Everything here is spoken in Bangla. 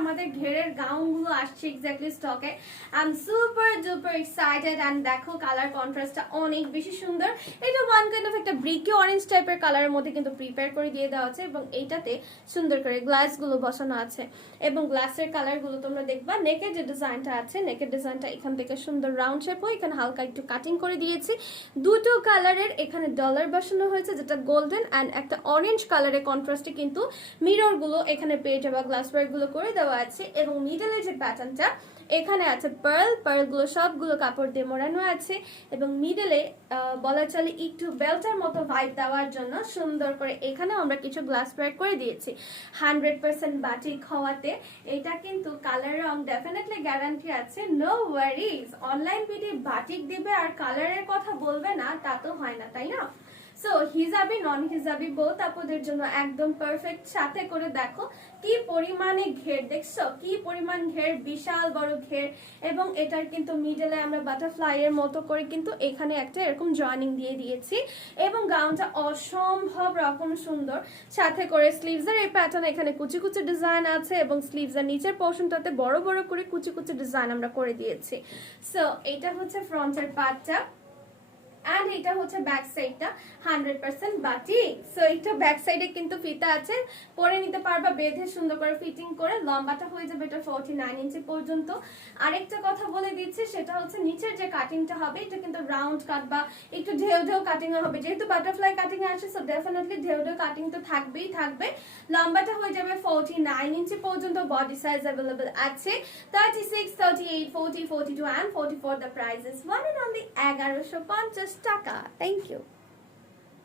আমাদের ঘেরের গাউন। গুলো আসছে এক্স্যাক্টলি স্টকে সুপার ডুপার এক্সাইটেড এন্ড দেখো কালার কন্ট্রাস্টটা অনেক বেশি সুন্দর। এটা ওয়ান কাইন্ড অফ একটা ব্রিকি অরেঞ্জ টাইপের কালারের মধ্যে কিন্তু প্রিপেয়ার করে দিয়ে দেওয়া আছে এবং এইটাতে সুন্দর করে গ্লাসগুলো বসানো আছে। এবং গ্লাসের কালারগুলো তোমরা দেখবা। নেকের যে ডিজাইনটা আছে নেকের ডিজাইনটা এখান থেকে সুন্দর রাউন্ড শেপ হয় এখানে হালকা একটু কাটিং করে দিয়েছি। দুটো কালারের এখানে ডলার বসানো হয়েছে, যেটা গোল্ডেন অ্যান্ড একটা অরেঞ্জ কালারের কন্ট্রাস্টে কিন্তু মিররগুলো এখানে পেয়ে যাওয়া গুলো করে দেওয়া আছে। এবং মিডলের যে প্যাটার্নটা এখানে আছে পার্ল পার্লগুলো সবগুলো কাপড় দিয়ে মোড়ানো আছে। এবং মিডলে বলা চলে একটু বেল্টের মতো ভাইব দেওয়ার জন্য সুন্দর করে এখানে আমরা কিছু গ্লাস ওয়ার্ক করে দিয়েছি। হান্ড্রেড পার্সেন্ট বাটিক হওয়াতে এটা কিন্তু কালার রং ডেফিনেটলি গ্যারান্টি আছে no worries online PD batik দিবে আর কালারের কথা বলবে না, তা তো হয় না, তাই না? So hijabi non hijabi both আপুদের জন্য একদম পারফেক্ট সাথে করে দেখো, কি পরিমাণে ঘের, দেখছ? কি পরিমাণ ঘের? বিশাল বড় ঘের। এবং এটার কিন্তু মিডলে আমরা বাটারফ্লাই এর মতো করে কিন্তু এখানে একটা এরকম জয়েনিং দিয়ে দিয়েছি। এবং গাউনটা অসম্ভব রকম সুন্দর। সাথে করে স্লিভস এর এই প্যাটার্ন এখানে কুচি কুচি ডিজাইন আছে এবং স্লিভস এর নিচের পোর্শনটাতে বড় বড় করে কুচি কুচি ডিজাইন আমরা করে দিয়েছি। সো এটা হচ্ছে ফ্রন্টের পার্টটা অ্যান্ড এটা হচ্ছে ব্যাক সাইডটা হান্ড্রেড পার্সেন্ট বাটিক সো এটা ব্যাক সাইডে কিন্তু ফিতা আছে। পরে নিতে পারবা বেঁধে সুন্দর করে ফিটিং করে। লম্বাটা হয়ে যাবে এটা ফোর্টি নাইন ইঞ্চি পর্যন্ত। আরেকটা কথা বলে দিচ্ছি, সেটা হচ্ছে নিচের যে কাটিংটা হবে, এটা কিন্তু রাউন্ড কাট বা একটু ঢেউ ঢেউ কাটিং হবে। যেহেতু বাটারফ্লাই কাটিং আসে সো ডেফিনেটলি ঢেউ ঢেউ কাটিং তো থাকবেই, থাকবে। লম্বাটা হয়ে যাবে ফোর্টি নাইন ইঞ্চি পর্যন্ত বডি সাইজ অ্যাভেলেবল আছে। Thirty six thirty eight forty forty two and forty four the price is one and only এগারোশো পঞ্চাশ টাকা থ্যাংক ইউ